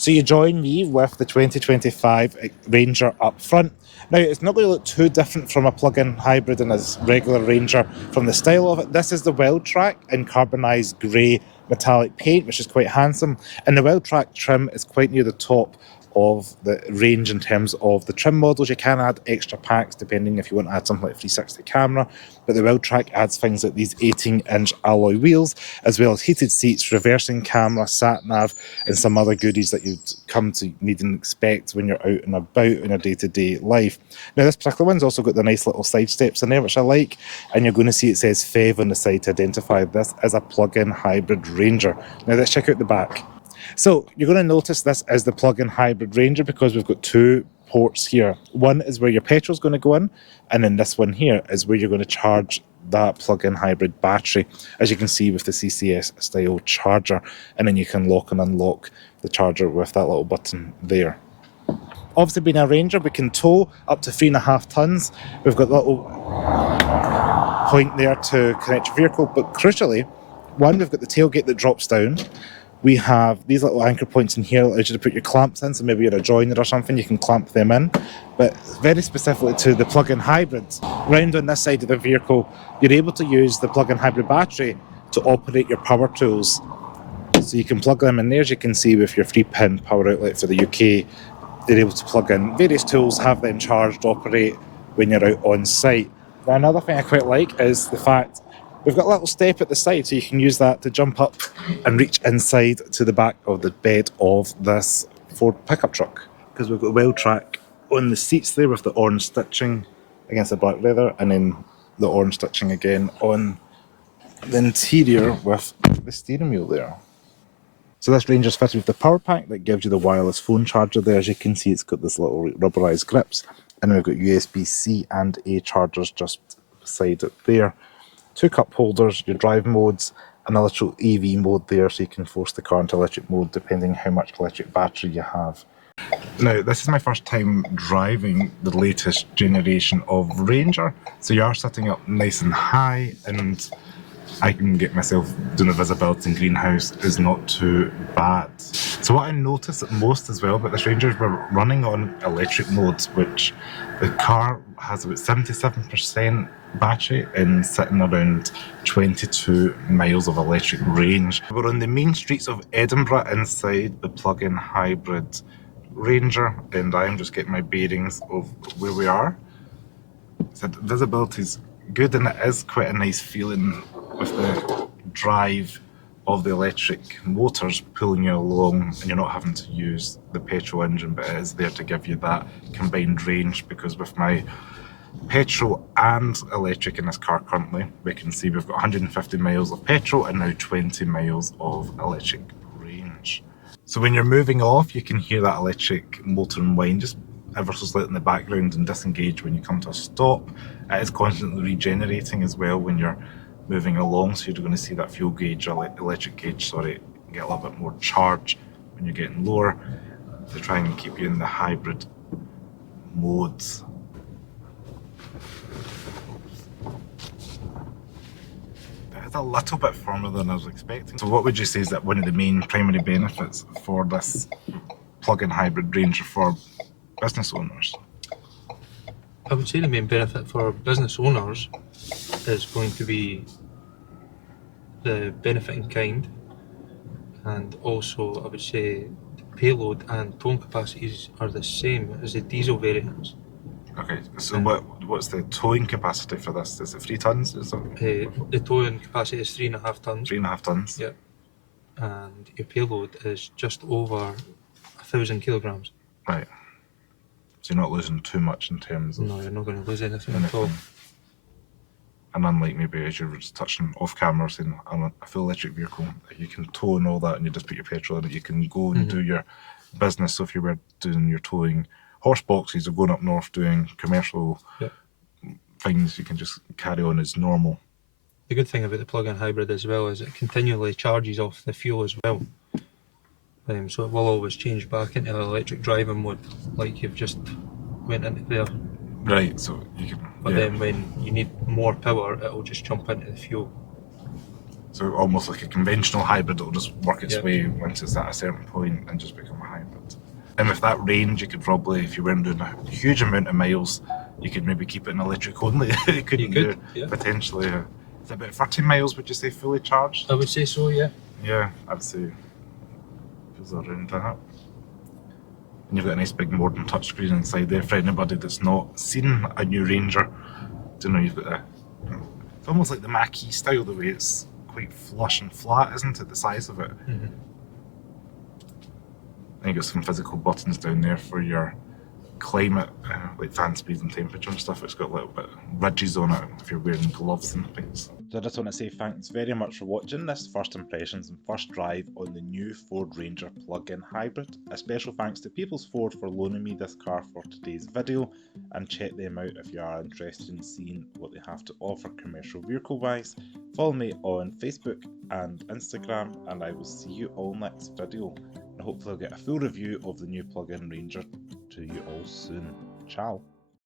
So you join me with the 2025 Ranger up front. Now, it's not going to look too different from a plug-in hybrid and a regular Ranger from the style of it. This is the Wildtrak in carbonised grey metallic paint, which is quite handsome. And the Wildtrak trim is quite near the top of the range in terms of the trim models. You can add extra packs depending if you want to add something like 360 camera, but the Wildtrak adds things like these 18-inch alloy wheels, as well as heated seats, reversing camera, sat nav, and some other goodies that you'd come to need and expect when you're out and about in your day-to-day life. Now, this particular one's also got the nice little side steps in there, which I like, and you're going to see it says PHEV on the side to identify this as a plug-in hybrid Ranger. Now, let's check out the back. So you're going to notice this is the plug-in hybrid Ranger because we've got two ports here. One is where your petrol's going to go in, and then this one here is where you're going to charge that plug-in hybrid battery, as you can see with the CCS style charger, and then you can lock and unlock the charger with that little button there. Obviously, being a Ranger, we can tow up to 3.5 tons. We've got a little point there to connect your vehicle, but crucially, one, we've got the tailgate that drops down. We have these little anchor points in here that allows you to put your clamps in, so maybe you're a joiner or something, you can clamp them in. But very specifically to the plug-in hybrids, round on this side of the vehicle, you're able to use the plug-in hybrid battery to operate your power tools. So you can plug them in there, as you can see with your 3-pin power outlet for the UK. You're able to plug in various tools, have them charged, operate when you're out on site. Now, another thing I quite like is the fact we've got a little step at the side, so you can use that to jump up and reach inside to the back of the bed of this Ford pickup truck. Because we've got Wildtrak on the seats there with the orange stitching against the black leather, and then the orange stitching again on the interior with the steering wheel there. So this Ranger's fitted with the power pack that gives you the wireless phone charger there. As you can see, it's got this little rubberized grips, and then we've got USB-C and A chargers just beside it there. 2 cup holders, your drive modes, an electric EV mode there, so you can force the car into electric mode depending how much electric battery you have. Now, this is my first time driving the latest generation of Ranger, so you are sitting up nice and high, and I can get myself doing the visibility in greenhouse is not too bad. So what I noticed most as well about this Ranger is we're running on electric modes, which the car has about 77% battery and sitting around 22 miles of electric range. We're on the main streets of Edinburgh inside the plug-in hybrid Ranger, and I'm just getting my bearings of where we are. So visibility is good, and it is quite a nice feeling with the drive of the electric motors pulling you along, and you're not having to use the petrol engine, but it is there to give you that combined range, because with my petrol and electric in this car currently, we can see we've got 150 miles of petrol and now 20 miles of electric range. So when you're moving off, you can hear that electric motor and whine just ever so slightly in the background and disengage when you come to a stop. It is constantly regenerating as well when you're moving along, so you're going to see that fuel gauge, electric gauge, get a little bit more charge when you're getting lower, to try and keep you in the hybrid modes. It's a little bit firmer than I was expecting. So what would you say is that one of the main primary benefits for this plug-in hybrid Ranger for business owners? I would say the main benefit for business owners is going to be the benefit in kind, and also I would say the payload and towing capacities are the same as the diesel variants. Okay, so what's the towing capacity for this? Is it 3 tons? Is it? The towing capacity is 3.5 tons. 3.5 tons? Yeah. And your payload is just over 1,000 kilograms. Right. So you're not losing too much in terms of... No, you're not going to lose anything at all. And unlike maybe, as you were just touching off camera, saying on a full electric vehicle, you can tow and all that, and you just put your petrol in it, you can go and do your business. So if you were doing your towing horse boxes or going up north doing commercial things, you can just carry on as normal. The good thing about the plug-in hybrid as well is it continually charges off the fuel as well. So it will always change back into electric driving mode, like you've just went into there. Right, so you can... But then when you need more power, it'll just jump into the fuel. So almost like a conventional hybrid, it'll just work its way once it's at a certain point and just become a hybrid. And with that range, you could probably, if you weren't doing a huge amount of miles, you could maybe keep it in electric only. You could, yeah. potentially. It's about 30 miles, would you say, fully charged? I would say so, yeah. Yeah, I'd say it's around that. And you've got a nice big modern touchscreen inside there for anybody that's not seen a new Ranger. Don't know, you've got it's almost like the Mach-E style, the way it's quite flush and flat, isn't it, the size of it? Mm-hmm. And you got some physical buttons down there for your climate, like fan speed and temperature and stuff. It's got a little bit of ridges on it if you're wearing gloves and things. So I just want to say thanks very much for watching this first impressions and first drive on the new Ford Ranger plug-in hybrid. A special thanks to People's Ford for loaning me this car for today's video, and check them out if you are interested in seeing what they have to offer commercial vehicle wise. Follow me on Facebook and Instagram, and I will see you all next video. And hopefully I'll get a full review of the new plug-in Ranger to you all soon. Ciao.